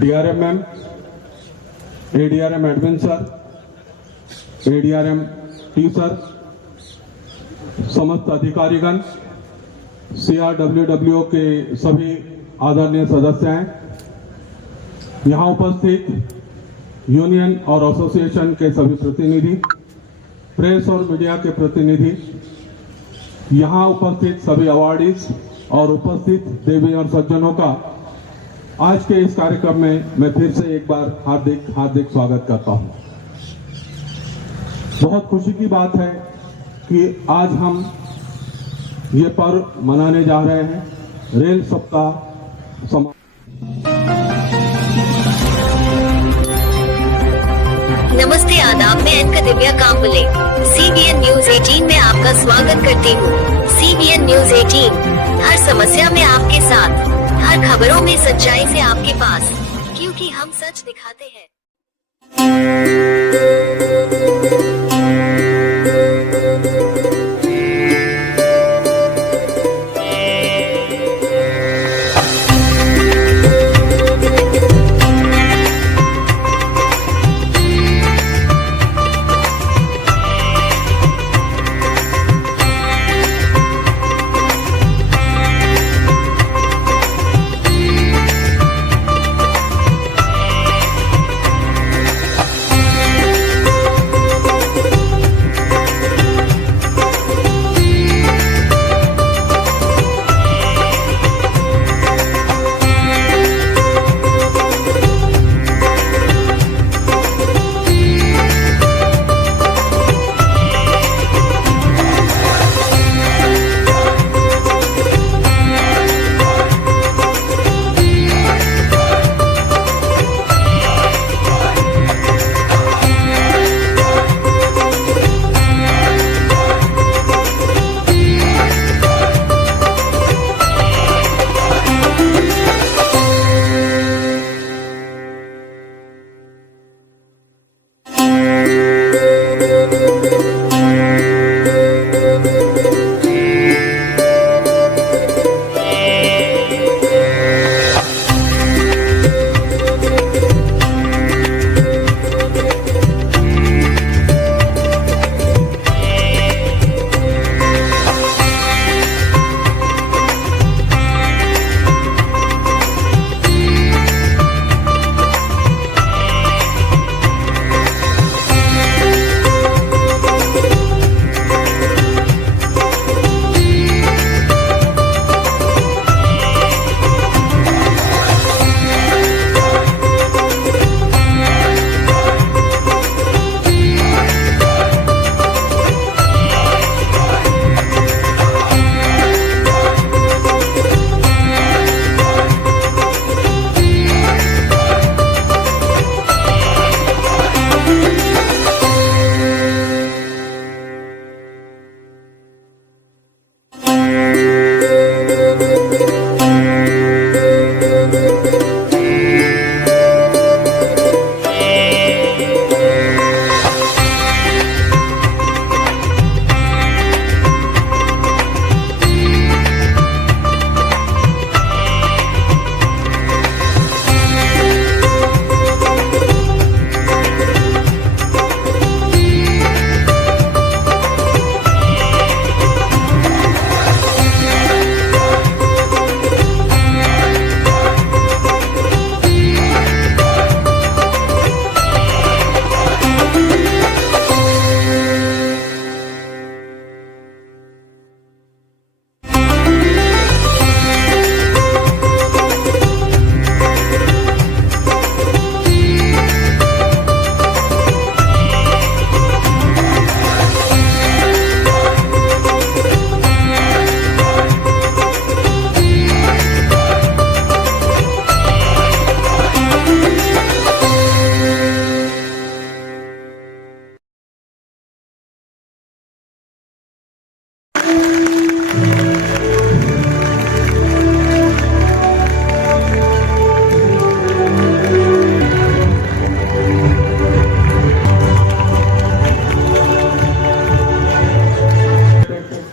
DRM ma'am, ADRM admin sir, ADRM T sir, समस्त अधिकारीगण, सीआरडब्ल्यूडब्ल्यूओ के सभी आदरणीय सदस्य हैं, यहाँ उपस्थित यूनियन और एसोसिएशन के सभी प्रतिनिधि, प्रेस और मीडिया के प्रतिनिधि, यहाँ उपस्थित सभी अवार्डीज और उपस्थित देवी और सज्जनों का आज के इस कार्यक्रम में मैं फिर से एक बार हार्दिक स्वागत करता हूं। बहुत खुशी की बात है कि आज हम ये पर्व मनाने जा रहे हैं, रेल सप्ताह नमस्ते, आदाब, मैं anchor Divya Kamble CBN news 18 में आपका स्वागत करती हूँ। CBN न्यूज 18 हर समस्या में आपके साथ, हर खबरों में सच्चाई से आपके पास, क्योंकि हम सच दिखाते हैं।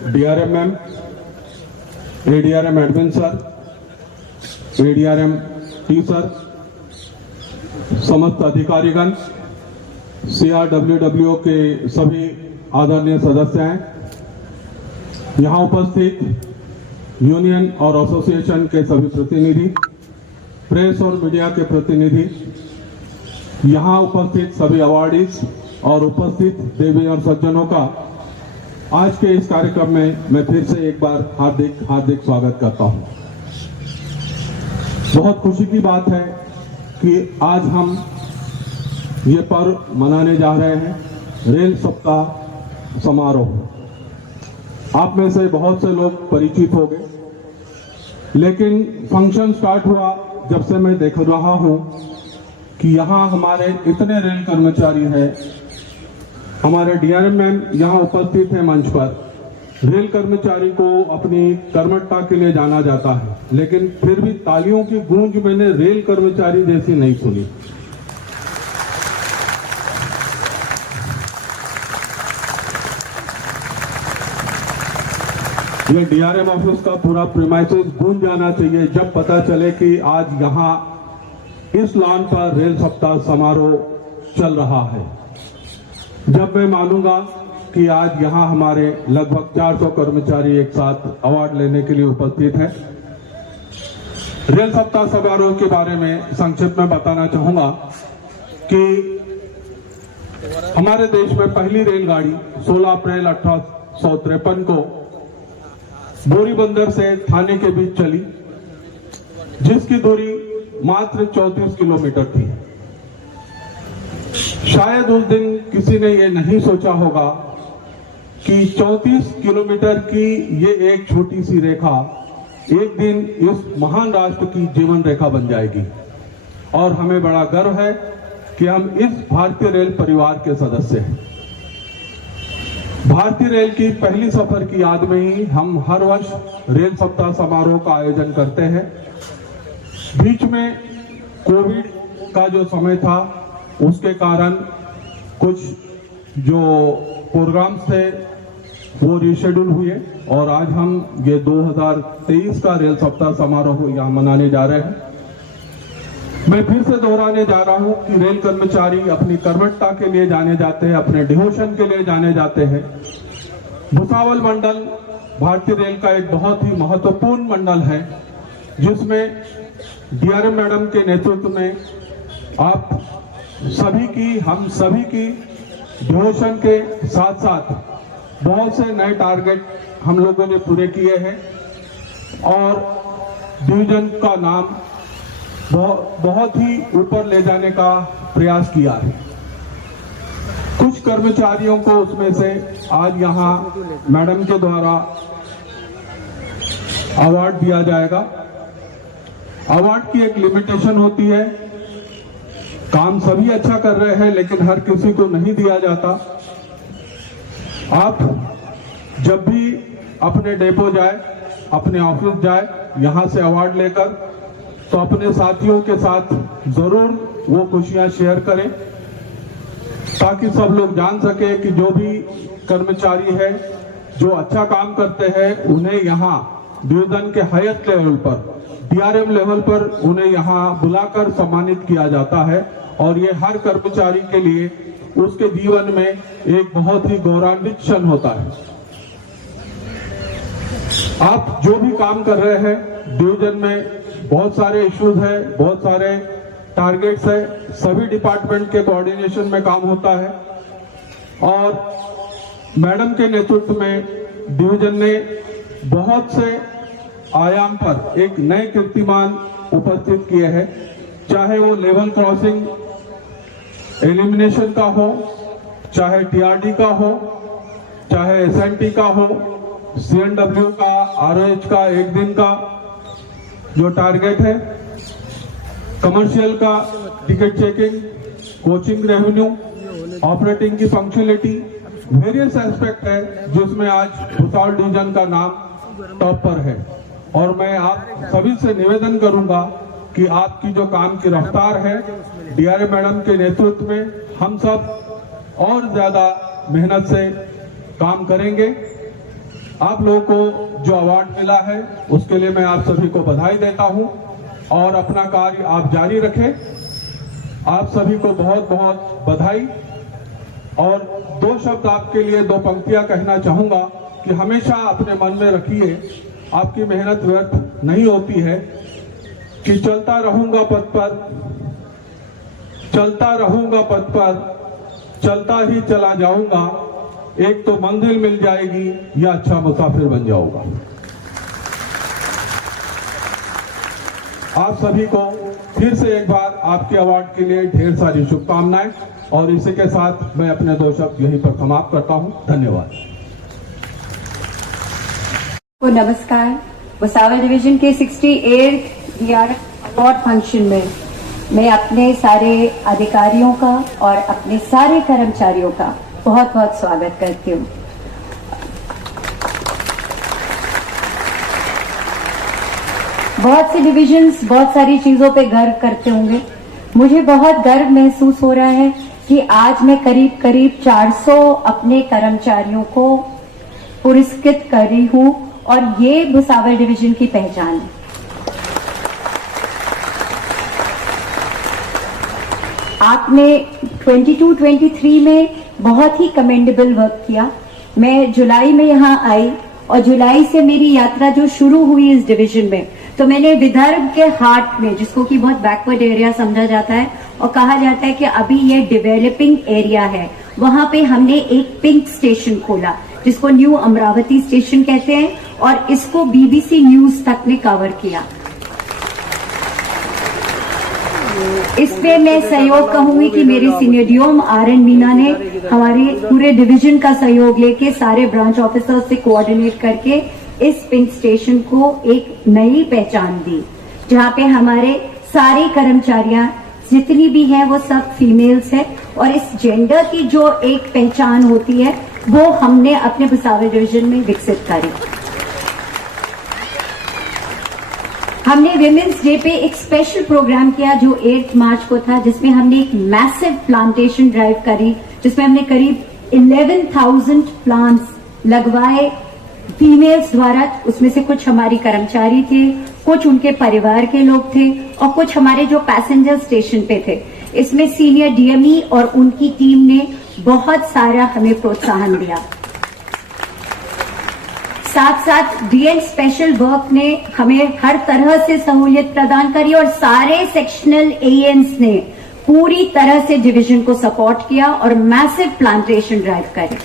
DRM ma'am, ADRM admin sir, ADRM T sir, समस्त अधिकारीगण, CRWWO के सभी आदरणीय सदस्य हैं, यहाँ उपस्थित यूनियन और एसोसिएशन के सभी प्रतिनिधि, प्रेस और मीडिया के प्रतिनिधि, यहाँ उपस्थित सभी अवार्डीज और उपस्थित देवी और सज्जनों का आज के इस कार्यक्रम में मैं फिर से एक बार हार्दिक स्वागत करता हूं। बहुत खुशी की बात है कि आज हम ये पर्व मनाने जा रहे हैं, रेल सप्ताह समारोह। आप में से बहुत से लोग परिचित हो गए, लेकिन फंक्शन स्टार्ट हुआ जब से मैं देख रहा हूं कि यहाँ हमारे इतने रेल कर्मचारी हैं, हमारे डीआरएम मैम यहाँ उपस्थित हैं मंच पर। रेल कर्मचारी को अपनी कर्मठता के लिए जाना जाता है, लेकिन फिर भी तालियों की गूंज मैंने रेल कर्मचारी जैसी नहीं सुनी। ये डीआरएम ऑफिस का पूरा प्रीमाइसेस गूंज जाना चाहिए जब पता चले कि आज यहाँ इस लॉन पर रेल सप्ताह समारोह चल रहा है। जब मैं मानूंगा कि आज यहाँ हमारे लगभग 400 कर्मचारी एक साथ अवार्ड लेने के लिए उपस्थित हैं। रेल सप्ताह समारोह के बारे में संक्षिप्त में बताना चाहूंगा कि हमारे देश में पहली रेलगाड़ी 16 अप्रैल 1853 को बोरीबंदर से थाने के बीच चली, जिसकी दूरी मात्र 34 किलोमीटर थी। शायद उस दिन किसी ने ये नहीं सोचा होगा कि 34 किलोमीटर की ये एक छोटी सी रेखा एक दिन इस महान राष्ट्र की जीवन रेखा बन जाएगी। और हमें बड़ा गर्व है कि हम इस भारतीय रेल परिवार के सदस्य हैं। भारतीय रेल की पहली सफर की याद में ही हम हर वर्ष रेल सप्ताह समारोह का आयोजन करते हैं। बीच में कोविड का जो समय था, उसके कारण कुछ जो प्रोग्राम्स थे वो रीशेड्यूल हुए और आज हम ये 2023 का रेल सप्ताह समारोह यहाँ मनाने जा रहे हैं। मैं फिर से दोहराने जा रहा हूँ कि रेल कर्मचारी अपनी कर्मठता के लिए जाने जाते हैं, अपने डिवोशन के लिए जाने जाते हैं। भुसावल मंडल भारतीय रेल का एक बहुत ही महत्वपूर्ण मंडल है, जिसमें डीआरएम मैडम के नेतृत्व में आप सभी की, हम सभी की डिवोशन के साथ साथ बहुत से नए टारगेट हम लोगों ने पूरे किए हैं और डिवीजन का नाम बहुत ही ऊपर ले जाने का प्रयास किया है। कुछ कर्मचारियों को उसमें से आज यहाँ मैडम के द्वारा अवार्ड दिया जाएगा। अवार्ड की एक लिमिटेशन होती है, काम सभी अच्छा कर रहे हैं लेकिन हर किसी को नहीं दिया जाता। आप जब भी अपने डेपो जाए, अपने ऑफिस जाए, यहाँ से अवार्ड लेकर, तो अपने साथियों के साथ जरूर वो खुशियां शेयर करें, ताकि सब लोग जान सके कि जो भी कर्मचारी है जो अच्छा काम करते हैं उन्हें यहाँ डिवीजन के हाईएस्ट लेवल पर, डीआरएम लेवल पर उन्हें यहाँ बुलाकर सम्मानित किया जाता है। और ये हर कर्मचारी के लिए उसके जीवन में एक बहुत ही गौरवान्वित क्षण होता है। आप जो भी काम कर रहे हैं, डिवीजन में बहुत सारे इश्यूज है, बहुत सारे टारगेट्स है, सभी डिपार्टमेंट के कोऑर्डिनेशन में काम होता है और मैडम के नेतृत्व में डिवीजन ने बहुत से आयाम पर एक नए कीर्तिमान उपस्थित किए हैं, चाहे वो लेवल क्रॉसिंग एलिमिनेशन का हो, चाहे टीआरडी का हो, चाहे एसएनटी का हो, सीएनडब्ल्यू का, आरओएच का एक दिन का जो टारगेट है, कमर्शियल का ticket checking, coaching revenue, operating की फंक्शनलिटी, वेरियस एस्पेक्ट है जिसमें आज भुसावल डिवीजन का नाम टॉप पर है। और मैं आप सभी से निवेदन करूंगा कि आपकी जो काम की रफ्तार है, डीआरएम मैडम के नेतृत्व में हम सब और ज्यादा मेहनत से काम करेंगे। आप लोगों को जो अवार्ड मिला है उसके लिए मैं आप सभी को बधाई देता हूं और अपना कार्य आप जारी रखें। आप सभी को बहुत बहुत बधाई। और दो शब्द आपके लिए, दो पंक्तियां कहना चाहूंगा कि हमेशा अपने मन में रखिए, आपकी मेहनत व्यर्थ नहीं होती है। कि चलता रहूंगा पथ पर, चलता रहूंगा पथ पर, चलता ही चला जाऊंगा, एक तो मंजिल मिल जाएगी या अच्छा मुसाफिर बन जाऊंगा। आप सभी को फिर से एक बार आपके अवार्ड के लिए ढेर सारी शुभकामनाएं। और इसी के साथ मैं अपने दो शब्द यहीं पर समाप्त करता हूं। धन्यवाद। नमस्कार। भुसावल डिवीजन के 68th DRF अवार्ड फंक्शन में मैं अपने सारे अधिकारियों का और अपने सारे कर्मचारियों का बहुत बहुत स्वागत करती हूँ। बहुत से डिविजन्स बहुत सारी चीजों पे गर्व करते होंगे। मुझे बहुत गर्व महसूस हो रहा है कि आज मैं करीब करीब 400 अपने कर्मचारियों को पुरस्कृत कर रही हूं और ये भुसावल डिवीजन की पहचान है। आपने 22-23 में बहुत ही कमेंडेबल वर्क किया। मैं जुलाई में यहाँ आई और जुलाई से मेरी यात्रा जो शुरू हुई इस डिवीजन में, तो मैंने विदर्भ के हार्ट में, जिसको कि बहुत बैकवर्ड एरिया समझा जाता है और कहा जाता है कि अभी ये डेवलपिंग एरिया है, वहां पे हमने एक पिंक स्टेशन खोला जिसको न्यू अमरावती स्टेशन कहते हैं और इसको BBC न्यूज तक ने कवर किया। इसमें मैं सहयोग कहूंगी कि मेरे सीनियर डीओम RN मीना ने हमारे पूरे डिवीजन का सहयोग लेके सारे ब्रांच ऑफिसर्स से कोऑर्डिनेट करके इस पिंक स्टेशन को एक नई पहचान दी, जहां पे हमारे सारे कर्मचारियां जितनी भी हैं वो सब फीमेल्स हैं और इस जेंडर की जो एक पहचान होती है वो हमने अपने भुसावल डिवीजन में विकसित करी। हमने विमेंस डे पे एक स्पेशल प्रोग्राम किया जो 8 मार्च को था, जिसमें हमने एक मैसिव प्लांटेशन ड्राइव करी, जिसमें हमने करीब 11,000 प्लांट्स लगवाए फीमेल्स द्वारा। उसमें से कुछ हमारी कर्मचारी थे, कुछ उनके परिवार के लोग थे और कुछ हमारे जो पैसेंजर स्टेशन पे थे। इसमें सीनियर DME और उनकी टीम ने बहुत सारा हमें प्रोत्साहन दिया। साथ साथ DN स्पेशल वर्क ने हमें हर तरह से सहूलियत प्रदान करी और सारे सेक्शनल ANs ने पूरी तरह से डिवीजन को सपोर्ट किया और मैसिव प्लांटेशन ड्राइव करी।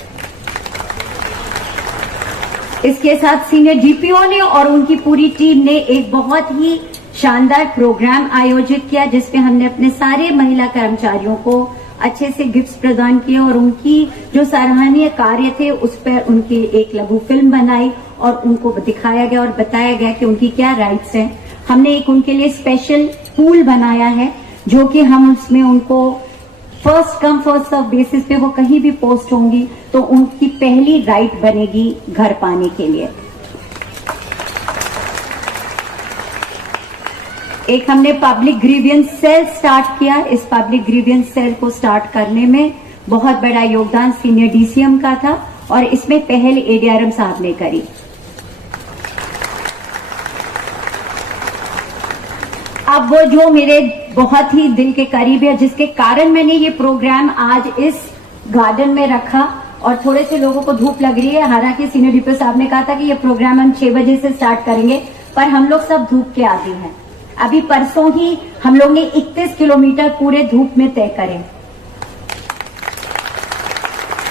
इसके साथ सीनियर DPO ने और उनकी पूरी टीम ने एक बहुत ही शानदार प्रोग्राम आयोजित किया, जिसमें हमने अपने सारे महिला कर्मचारियों को अच्छे से गिफ्ट्स प्रदान किए और उनकी जो सराहनीय कार्य थे उस पर उनकी एक लघु फिल्म बनाई और उनको दिखाया गया और बताया गया कि उनकी क्या राइट्स हैं। हमने एक उनके लिए स्पेशल पूल बनाया है, जो कि हम उसमें उनको first come first serve basis पे वो कहीं भी पोस्ट होंगी तो उनकी पहली राइट बनेगी घर पाने के लिए। एक हमने पब्लिक ग्रीवियंस सेल स्टार्ट किया। इस पब्लिक ग्रीवियंस सेल को स्टार्ट करने में बहुत बड़ा योगदान सीनियर DCM का था और इसमें पहल ADRM साहब ने करी। अब वो जो मेरे बहुत ही दिल के करीब है, जिसके कारण मैंने ये प्रोग्राम आज इस गार्डन में रखा और थोड़े से लोगों को धूप लग रही है। हालांकि सीनियर DPO साहब ने कहा था कि ये प्रोग्राम हम 6 बजे से स्टार्ट करेंगे, पर हम लोग सब धूप के आदी हैं। अभी परसों ही हम लोग ने 31 किलोमीटर पूरे धूप में तय करे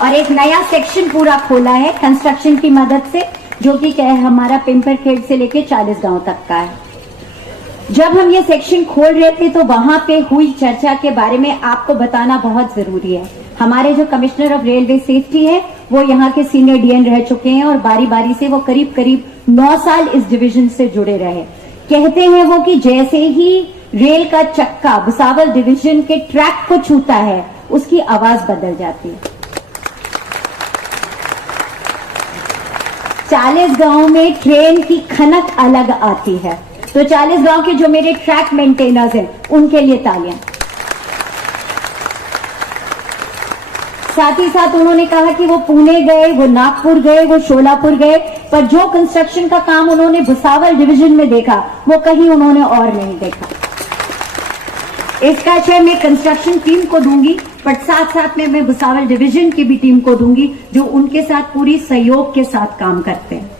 और एक नया सेक्शन पूरा खोला है कंस्ट्रक्शन की मदद से, जो कि क्या है हमारा पिंपरखेड़ से लेके 40 गांव तक का है। जब हम ये सेक्शन खोल रहे थे तो वहां पे हुई चर्चा के बारे में आपको बताना बहुत जरूरी है। हमारे जो कमिश्नर ऑफ रेलवे सेफ्टी है वो यहाँ के सीनियर DN रह चुके हैं और बारी बारी से वो करीब करीब 9 साल इस डिवीजन से जुड़े रहे। कहते हैं वो कि जैसे ही रेल का चक्का भुसावल डिवीजन के ट्रैक को छूता है उसकी आवाज बदल जाती है। 40 गांव में ट्रेन की खनक अलग आती है, तो 40 गांव के जो मेरे ट्रैक मेंटेनर्स हैं उनके लिए तालियां। साथ ही साथ उन्होंने कहा कि वो पुणे गए, वो नागपुर गए, वो शोलापुर गए, पर जो कंस्ट्रक्शन का काम उन्होंने भुसावल डिवीजन में देखा वो कहीं उन्होंने और नहीं देखा। इसका श्रेय मैं कंस्ट्रक्शन टीम को दूंगी, बट साथ साथ में मैं भुसावल डिवीजन की भी टीम को दूंगी जो उनके साथ पूरी सहयोग के साथ काम करते हैं।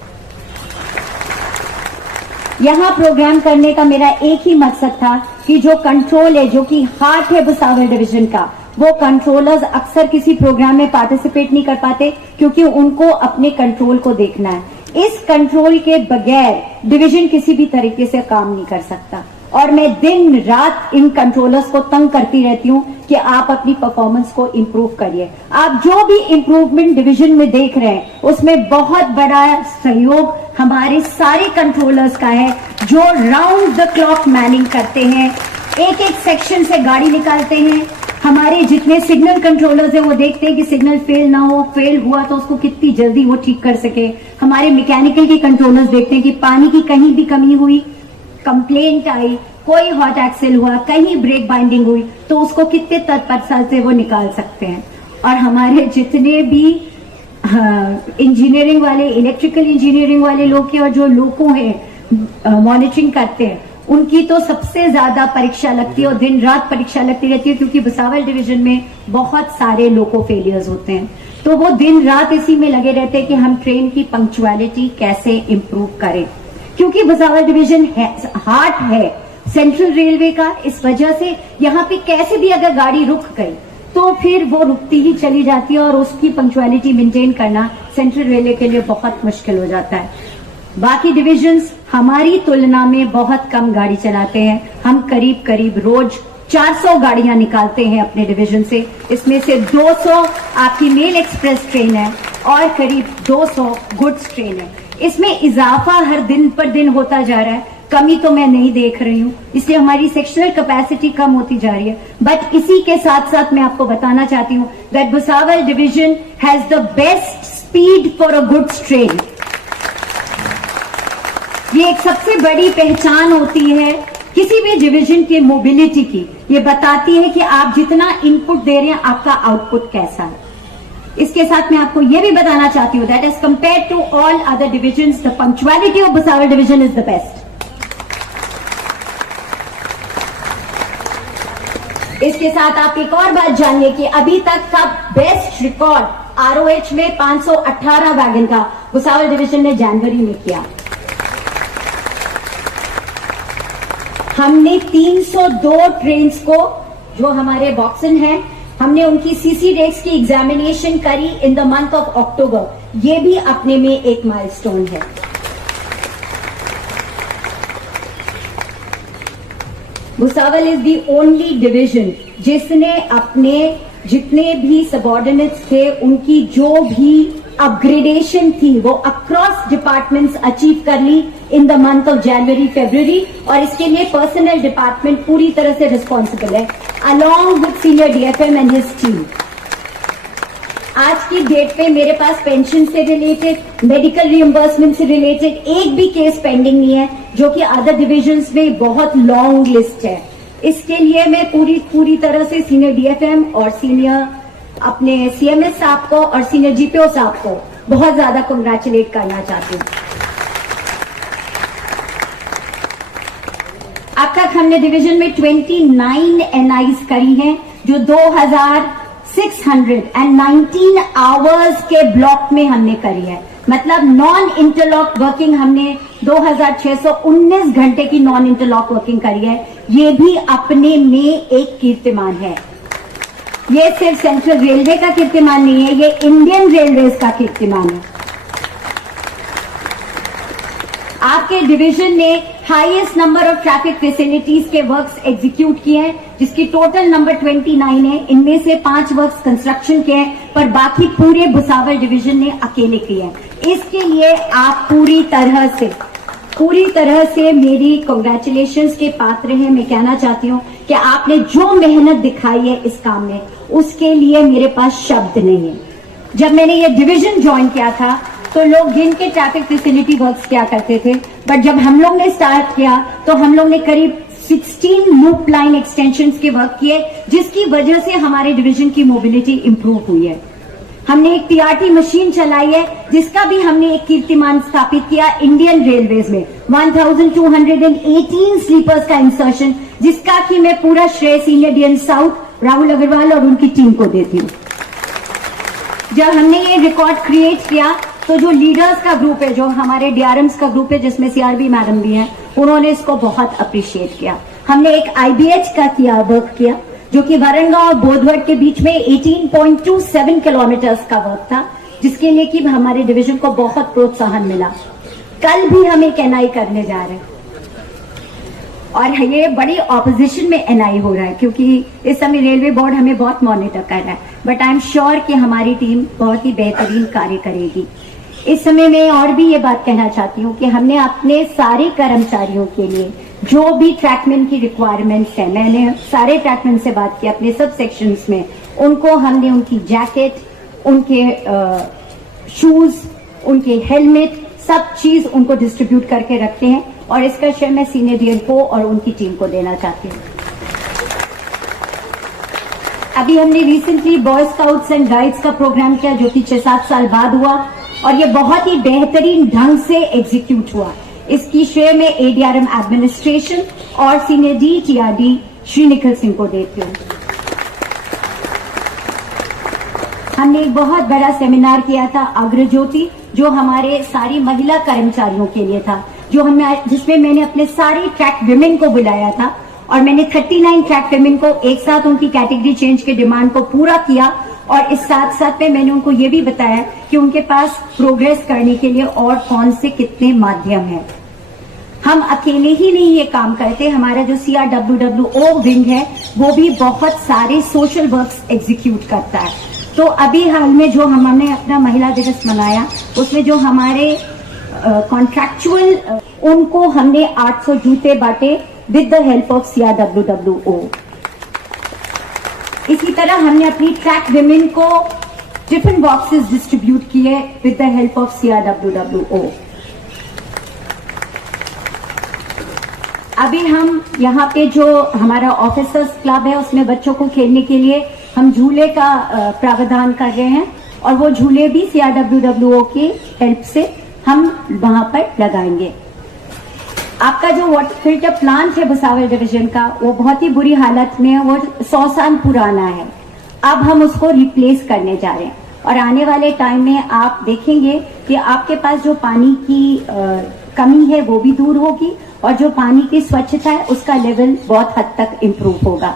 यहां प्रोग्राम करने का मेरा एक ही मकसद था कि जो कंट्रोल है, जो कि हार्ट है भुसावल डिवीजन का, वो कंट्रोलर्स अक्सर किसी प्रोग्राम में पार्टिसिपेट नहीं कर पाते क्योंकि उनको अपने कंट्रोल को देखना है। इस कंट्रोल के बगैर डिवीजन किसी भी तरीके से काम नहीं कर सकता और मैं दिन रात इन कंट्रोलर्स को तंग करती रहती हूं कि आप अपनी परफॉर्मेंस को इंप्रूव करिए। आप जो भी इंप्रूवमेंट डिवीजन में देख रहे हैं उसमें बहुत बड़ा सहयोग हमारे सारे कंट्रोलर्स का है जो राउंड द क्लॉक मैनिंग करते हैं, एक एक सेक्शन से गाड़ी निकालते हैं। हमारे जितने सिग्नल कंट्रोलर्स हैं वो देखते हैं कि सिग्नल फेल ना हो, फेल हुआ तो उसको कितनी जल्दी वो ठीक कर सके। हमारे मैकेनिकल के कंट्रोलर्स देखते हैं कि पानी की कहीं भी कमी हुई, कंप्लेंट आई, कोई हॉट एक्सेल हुआ, कहीं ब्रेक बाइंडिंग हुई तो उसको कितने तत्परता से वो निकाल सकते हैं। और हमारे जितने भी इंजीनियरिंग वाले, इलेक्ट्रिकल इंजीनियरिंग वाले लोग हैं और जो लोगों हैं मॉनिटरिंग करते हैं, उनकी तो सबसे ज्यादा परीक्षा लगती है और दिन रात परीक्षा लगती रहती है क्योंकि भुसावल डिवीजन में बहुत सारे लोको फेलियर्स होते हैं। तो वो दिन रात इसी में लगे रहते हैं कि हम ट्रेन की पंक्चुअलिटी कैसे इंप्रूव करें, क्योंकि भुसावल डिवीजन हार्ट है सेंट्रल रेलवे का। इस वजह से यहाँ पे कैसे भी अगर गाड़ी रुक गई तो फिर वो रुकती ही चली जाती है और उसकी पंक्चुअलिटी मेंटेन करना सेंट्रल रेलवे के लिए बहुत मुश्किल हो जाता है। बाकी डिविजन्स हमारी तुलना में बहुत कम गाड़ी चलाते हैं। हम करीब करीब रोज 400 गाड़ियां निकालते हैं अपने डिवीजन से। इसमें से 200 आपकी मेल एक्सप्रेस ट्रेन है और करीब 200 गुड्स ट्रेन है। इसमें इजाफा हर दिन पर दिन होता जा रहा है, कमी तो मैं नहीं देख रही हूं, इसलिए हमारी सेक्शनल कैपेसिटी कम होती जा रही है। बट इसी के साथ साथ मैं आपको बताना चाहती हूं that Bhusawal division has the best speed for a goods train. ये एक सबसे बड़ी पहचान होती है किसी भी डिवीजन के मोबिलिटी की। ये बताती है कि आप जितना इनपुट दे रहे हैं आपका आउटपुट कैसा है। इसके साथ मैं आपको यह भी बताना चाहती हूं that as compare to all other divisions the punctuality of Bhusawal division is the best. इसके साथ आप एक और बात जानिए कि अभी तक का बेस्ट रिकॉर्ड आरओएच में 518 वैगन का भुसावल डिवीजन ने जनवरी में किया। हमने 302 ट्रेन्स को जो हमारे बॉक्सन हैं, हमने उनकी सीसी रेक्स की एग्जामिनेशन करी इन द मंथ ऑफ अक्टूबर। ये भी अपने में एक माइलस्टोन है। Bhusawal is the only division जिसने अपने जितने भी सबऑर्डिनेट्स थे उनकी जो भी अपग्रेडेशन थी वो अक्रॉस डिपार्टमेंट्स अचीव कर ली in the month of January February, और इसके लिए पर्सनल डिपार्टमेंट पूरी तरह से रिस्पॉन्सिबल है along with senior DFM and his team. आज की डेट पे मेरे पास पेंशन से रिलेटेड, मेडिकल रिएम्बर्समेंट से रिलेटेड एक भी केस पेंडिंग नहीं है, जो कि अदर डिविजन्स में बहुत लॉन्ग लिस्ट है। इसके लिए मैं पूरी तरह से सीनियर डीएफएम और सीनियर अपने सीएमएस साहब को और सीनियर जीपीओ साहब को बहुत ज्यादा कंग्रेचुलेट करना चाहती हूं। अब तक हमने डिवीजन में 29 एनआईज करी हैं जो 2619 आवर्स के ब्लॉक में हमने करी है। मतलब नॉन इंटरलॉक वर्किंग हमने 2619 घंटे की नॉन इंटरलॉक वर्किंग करी है। ये भी अपने में एक कीर्तिमान है। ये सिर्फ सेंट्रल रेलवे का कीर्तिमान नहीं है, ये इंडियन रेलवेज का कीर्तिमान है। आपके डिवीजन ने highest number of traffic facilities के वर्क्स एग्जीक्यूट किए हैं, जिसकी टोटल नंबर 29 है। इनमें से 5 वर्क्स कंस्ट्रक्शन के हैं, पर बाकी पूरे भुसावल डिवीजन ने अकेले किए हैं। इसके लिए आप पूरी तरह से मेरी कांग्रेचुलेशंस के पात्र हैं। मैं कहना चाहती हूं कि आपने जो मेहनत दिखाई है इस काम में, उसके लिए मेरे पास शब्द नहीं है। जब मैंने ये डिवीजन ज्वाइन किया था तो लोग गिन के ट्रैफिक फैसिलिटी वर्क्स क्या करते थे, बट जब हम लोग ने स्टार्ट किया तो हम लोग ने करीब 16 लूप लाइन एक्सटेंशंस के वर्क किए, जिसकी वजह से हमारे डिवीजन की मोबिलिटी इंप्रूव हुई है। हमने एक पीआरटी मशीन चलाई है जिसका भी हमने एक कीर्तिमान स्थापित किया इंडियन रेलवेज में 1218 स्लीपर्स का इंसर्शन, जिसका कि मैं पूरा श्रेय senior DM south Rahul Agarwal और उनकी टीम को देती हूँ। जब हमने ये रिकॉर्ड क्रिएट किया तो जो लीडर्स का ग्रुप है, जो हमारे डीआरएम्स का ग्रुप है जिसमें सीआरबी मैडम भी हैं, उन्होंने इसको बहुत अप्रिशिएट किया। हमने एक आईबीएच का वर्क किया जो कि वारंगा और बोधवट के बीच में 18.27 किलोमीटर्स का वर्क था, जिसके लिए कि हमारे डिवीजन को बहुत प्रोत्साहन मिला। कल भी हम एक एनआई करने जा रहे हैं और ये बड़ी ऑपोजिशन में एनआई हो रहा है क्योंकि इस समय रेलवे बोर्ड हमें बहुत मॉनिटर कर रहा है, बट आई एम श्योर कि हमारी टीम बहुत ही बेहतरीन कार्य करेगी। इस समय मैं और भी ये बात कहना चाहती हूँ कि हमने अपने सारे कर्मचारियों के लिए जो भी ट्रैकमैन की रिक्वायरमेंट्स है, मैंने सारे ट्रैकमैन से बात की अपने सब सेक्शंस में, उनको हमने उनकी जैकेट, उनके शूज, उनके हेलमेट, सब चीज उनको डिस्ट्रीब्यूट करके रखते हैं और इसका श्रेय मैं सीनियर डीएम को और उनकी टीम को देना चाहती हूँ। अभी हमने recently boy scouts and guides का प्रोग्राम किया जो कि 6-7 साल बाद हुआ और ये बहुत ही बेहतरीन ढंग से एग्जीक्यूट हुआ। इसकी श्रेय में एडीआरएम एडमिनिस्ट्रेशन और सीनियर डीटीआरडी श्री निखिल सिंह को देती हूँ। हमने एक बहुत बड़ा सेमिनार किया था अग्रज्योति, जो हमारे सारी महिला कर्मचारियों के लिए था, जिसमें मैंने अपने सारे ट्रैक विमेन को बुलाया था और मैंने 39 ट्रैक विमेन को एक साथ उनकी कैटेगरी चेंज के डिमांड को पूरा किया और इस साथ साथ में मैंने उनको ये भी बताया कि उनके पास प्रोग्रेस करने के लिए और कौन से कितने माध्यम हैं। हम अकेले ही नहीं ये काम करते, हमारा जो CRWWO विंग है वो भी बहुत सारे सोशल वर्क्स एग्जीक्यूट करता है। तो अभी हाल में जो हमने अपना महिला दिवस मनाया उसमें जो हमारे कॉन्ट्रैक्चुअल उनको हमने 800 जूते बांटे with the help of CRWWO। इसी तरह हमने अपनी ट्रैक विमेन को टिफिन बॉक्सेस डिस्ट्रीब्यूट किए with the help of CRWWO। अभी हम यहाँ पे जो हमारा ऑफिसर्स क्लब है उसमें बच्चों को खेलने के लिए हम झूले का प्रावधान कर रहे हैं और वो झूले भी CRWWO की हेल्प से हम वहां पर लगाएंगे। आपका जो वाटर फिल्टर प्लांट है भुसावल डिवीजन का, वो बहुत ही बुरी हालत में है, वो 100 साल पुराना है। अब हम उसको रिप्लेस करने जा रहे हैं और आने वाले टाइम में आप देखेंगे कि आपके पास जो पानी की कमी है वो भी दूर होगी और जो पानी की स्वच्छता है उसका लेवल बहुत हद तक इम्प्रूव होगा।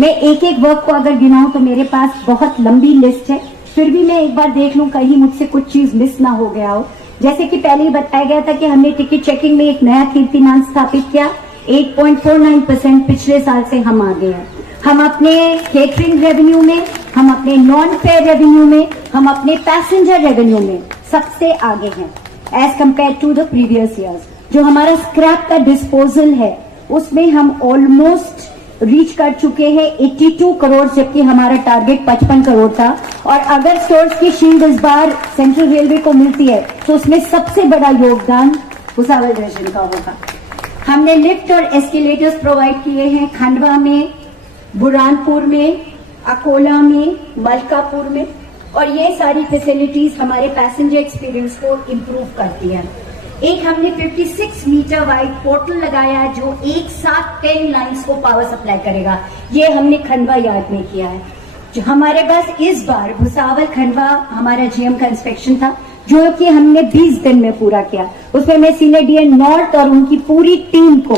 मैं एक एक वर्क को अगर गिनाऊं तो मेरे पास बहुत लंबी लिस्ट है, फिर भी मैं एक बार देख लूं कहीं मुझसे कुछ चीज मिस ना हो गया हो। जैसे कि पहले ही बताया गया था कि हमने टिकट चेकिंग में एक नया कीर्तिमान स्थापित किया, 8.49% पिछले साल से हम आगे हैं। हम अपने केटरिंग रेवेन्यू में, हम अपने नॉन फेयर रेवेन्यू में, हम अपने पैसेंजर रेवेन्यू में सबसे आगे हैं as compare to the previous years. जो हमारा स्क्रैप का डिस्पोजल है उसमें हम ऑलमोस्ट रीच कर चुके हैं 82 करोड़, जबकि हमारा टारगेट 55 करोड़ था। और अगर स्टोर्स की शील्ड इस बार सेंट्रल रेलवे को मिलती है तो उसमें सबसे बड़ा योगदान भुसावल डिवीजन का होगा। हमने लिफ्ट और एस्केलेटर्स प्रोवाइड किए हैं खंडवा में, बुरहानपुर में, अकोला में, मलकापुर में, और ये सारी फैसिलिटीज हमारे पैसेंजर एक्सपीरियंस को इम्प्रूव करती हैं। एक हमने 56 मीटर वाइड पोर्टल लगाया है जो एक साथ 10 लाइंस को पावर सप्लाई करेगा। ये हमने खंडवा यार्ड में किया है। जो हमारे पास इस बार भुसावल खंडवा हमारा जीएम का इंस्पेक्शन था जो कि हमने 20 दिन में पूरा किया। उसमें मैं सीनियर डीएम नॉर्थ और उनकी पूरी टीम को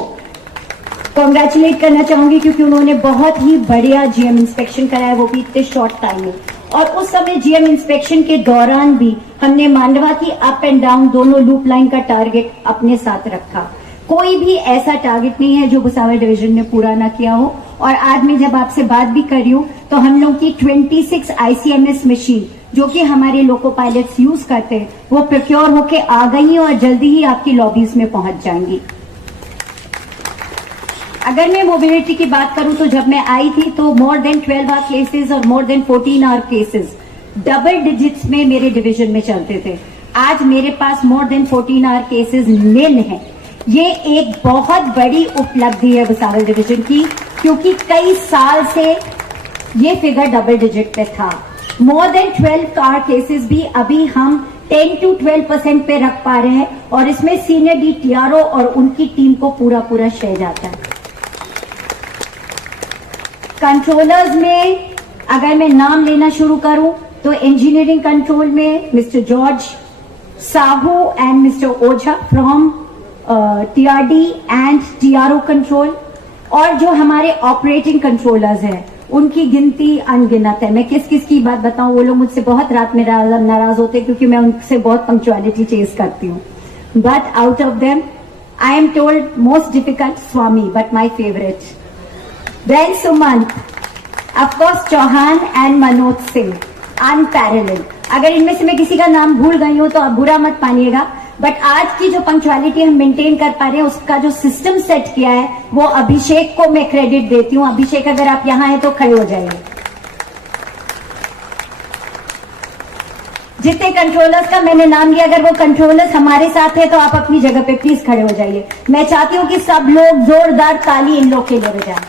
कॉन्ग्रेचुलेट करना चाहूंगी क्योंकि उन्होंने बहुत ही बढ़िया जीएम इंस्पेक्शन कराया, वो भी इतने शॉर्ट टाइम में। और उस समय जीएम इंस्पेक्शन के दौरान भी हमने मांडवा की अप एंड डाउन दोनों लूप लाइन का टारगेट अपने साथ रखा। कोई भी ऐसा टारगेट नहीं है जो भुसावल डिवीजन ने पूरा ना किया हो। और आज मैं जब आपसे बात भी कर रही हूँ तो हम लोग की 26 ICMS मशीन जो कि हमारे लोको पायलट्स यूज करते हैं वो प्रोक्योर होके आ गई और जल्दी ही आपकी लॉबीज में पहुंच जाएंगी। अगर मैं मोबिलिटी की बात करूं तो जब मैं आई थी तो मोर देन 12 आवर केसेस और more than 14 hour cases double digits में मेरे डिवीजन में चलते थे। आज मेरे पास more than 14 hour cases nil हैं। ये एक बहुत बड़ी उपलब्धि है भुसावल डिवीजन की, क्योंकि कई साल से ये फिगर डबल डिजिट पे था। मोर देन 12 कार केसेस भी अभी हम 10 to 12% पे रख पा रहे हैं और इसमें सीनियर डी टीआरओ और उनकी टीम को पूरा श्रेय जाता है। कंट्रोलर्स में अगर मैं नाम लेना शुरू करूं तो इंजीनियरिंग कंट्रोल में mister George Sahu and mister Ojha from TRD and TRO control, और जो हमारे ऑपरेटिंग कंट्रोलर्स हैं उनकी गिनती अनगिनत है। मैं किस किस की बात बताऊं, वो लोग मुझसे बहुत रात में नाराज होते हैं क्योंकि मैं उनसे बहुत पंक्चुअलिटी चेज करती हूँ। But out of them I am told most difficult Swami, but my favourite then Sumant, of course Chauhan and Manoj Singh, unparallel. अगर इनमें से मैं किसी का नाम भूल गई हूं तो आप बुरा मत मानिएगा, बट आज की जो पंक्चुअलिटी हम मेंटेन कर पा रहे हैं उसका जो सिस्टम सेट किया है वो अभिषेक को मैं क्रेडिट देती हूं। अभिषेक अगर आप यहां हैं तो खड़े हो जाइए। जितने कंट्रोलर्स का मैंने नाम लिया, अगर वो कंट्रोलर्स हमारे साथ है तो आप अपनी जगह पे प्लीज खड़े हो जाइए। मैं चाहती हूं कि सब लोग जोरदार ताली इन लोग के लिए बजाएं।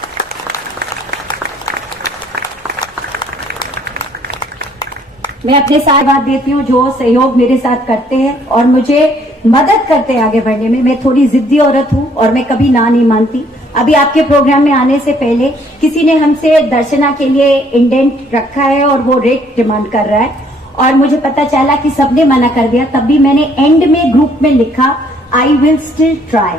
मैं अपने साथ बात देती हूँ जो सहयोग मेरे साथ करते हैं और मुझे मदद करते हैं आगे बढ़ने में। मैं थोड़ी जिद्दी औरत हूँ और मैं कभी ना नहीं मानती। अभी आपके प्रोग्राम में आने से पहले किसी ने हमसे दर्शना के लिए इंडेंट रखा है और वो रेट डिमांड कर रहा है और मुझे पता चला कि सबने मना कर दिया। तब भी मैंने एंड में ग्रुप में लिखा I will still try,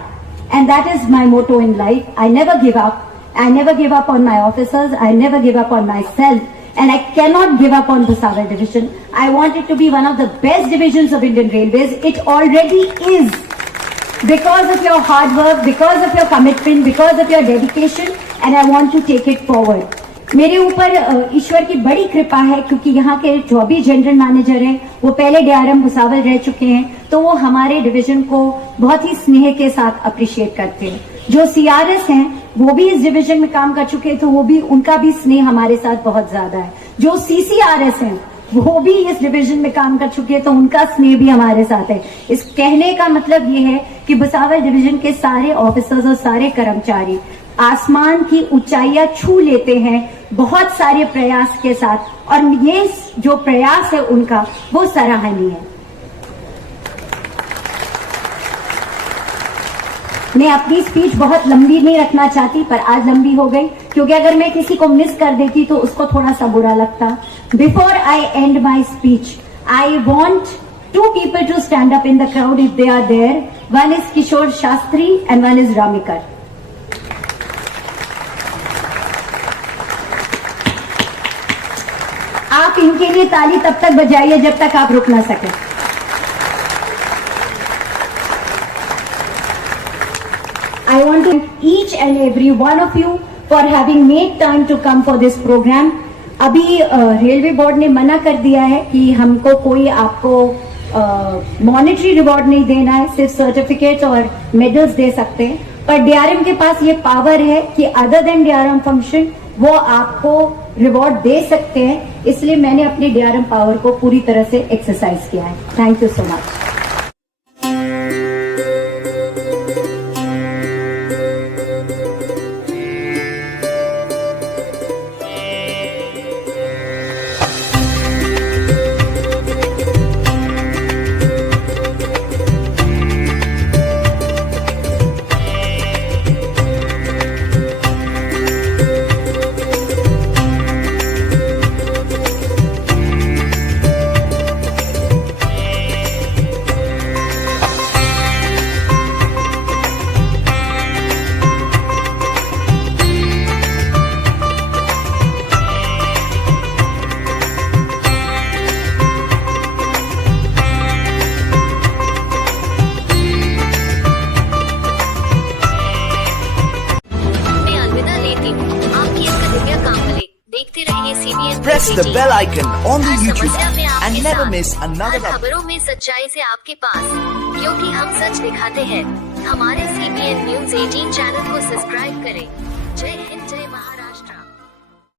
and that is my motto in life. I never give up. I never give up on my officers. I never give up on myself. And I cannot give up on Bhusawal division. I want it to be one of the best divisions of Indian Railways. It already is. Because of your hard work, because of your commitment, because of your dedication, and I want to take it forward. मेरे ऊपर ईश्वर की बड़ी कृपा है क्योंकि यहाँ के जो भी जनरल मैनेजर हैं वो पहले डीआरएम भुसावल रह चुके हैं, तो वो हमारे डिवीजन को बहुत ही स्नेह के साथ अप्रिशिएट करते हैं। जो सीआरएस हैं वो भी इस डिवीजन में काम कर चुके हैं, तो वो भी उनका भी स्नेह हमारे साथ बहुत ज्यादा है। जो सीसीआरएस हैं वो भी इस डिवीजन में काम कर चुके हैं, तो उनका स्नेह भी हमारे साथ है। इस कहने का मतलब ये है कि भुसावल डिवीजन के सारे ऑफिसर्स और सारे कर्मचारी आसमान की ऊंचाइयां छू लेते हैं बहुत सारे प्रयास के साथ, और ये जो प्रयास है उनका वो सराहनीय है। मैं अपनी स्पीच बहुत लंबी नहीं रखना चाहती, पर आज लंबी हो गई क्योंकि अगर मैं किसी को मिस कर देती तो उसको थोड़ा सा बुरा लगता। Before I and my speech, I want two people to stand up in the crowd if they are there. One is Kishore Shastri and one is Ramikar. आप इनके लिए ताली तब तक बजाइए जब तक आप रुक ना सके। I want to thank each and every one of you for having made time to come for this program. अभी रेलवे बोर्ड ने मना कर दिया है कि हमको कोई आपको मॉनेटरी रिवॉर्ड नहीं देना है, सिर्फ सर्टिफिकेट और मेडल्स दे सकते हैं, पर डीआरएम के पास ये पावर है कि अदर देन डीआरएम फंक्शन वो आपको रिवॉर्ड दे सकते हैं। इसलिए मैंने अपने डीआरएम पावर को पूरी तरह से एक्सरसाइज किया है। Thank you so much. Press the bell icon on the YouTube app and never miss another update. खबरों में सच्चाई से आपके पास, क्योंकि हम सच दिखाते हैं। हमारे CBN News 18 चैनल को सब्सक्राइब करें। जय हिंद, जय